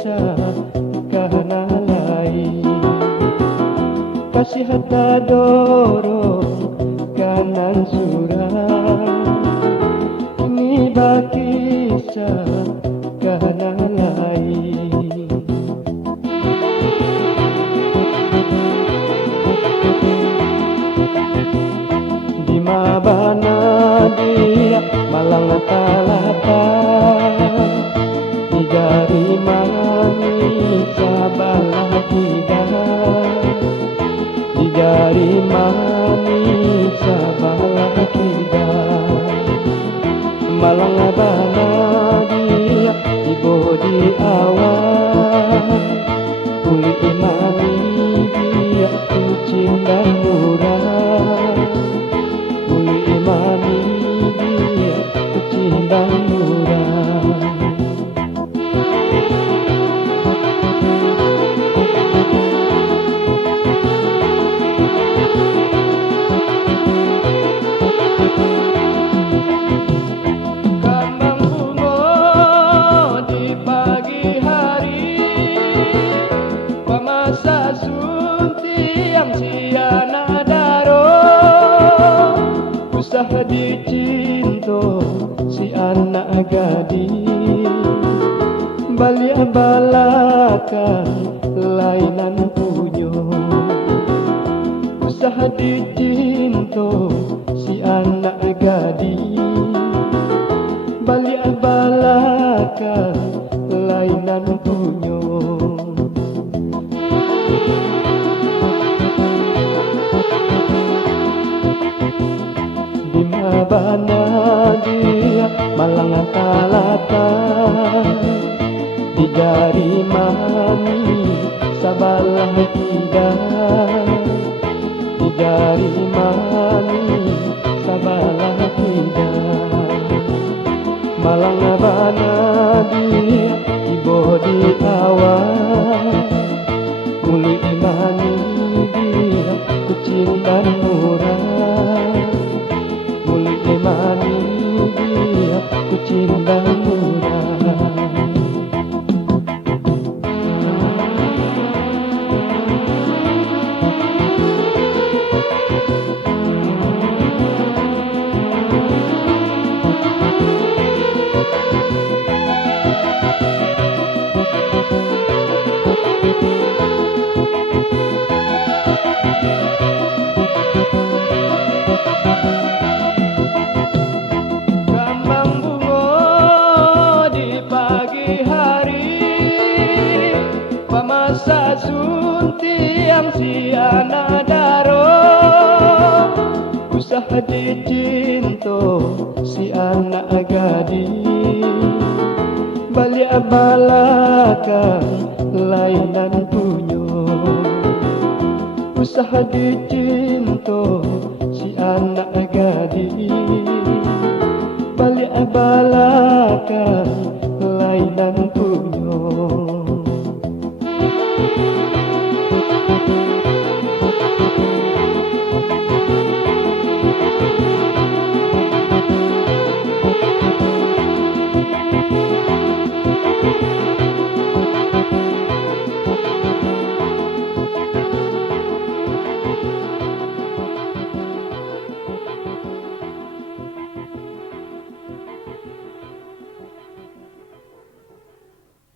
sa kahanalay kasih hatta dorong kanan surang ini baki sa kahanalay di mabana dia malang talata di jari mani sabalah kita di jari mani sabalah kita malang bana dia ibu di awal kulit imani dia kucing dan murah kulit imani dia kucing dan murah. Masa sunti yang siana daro usaha dicinto si anak gadis bali abalakan lainan punyo usaha dicinto si anak gadis bali abalakan lainan punyo di mabana dia malang talata di jari mani sabalah tidak di jari mani sabalah tidak malang bana dia ibu di awal muli imani dia kucing dan murah muli imani dia kucing dan murah. Masa sunti yang siana daro usaha dicinto si anak gadis bali abalakan lainan punyo usaha dicinto si anak gadis bali abalakan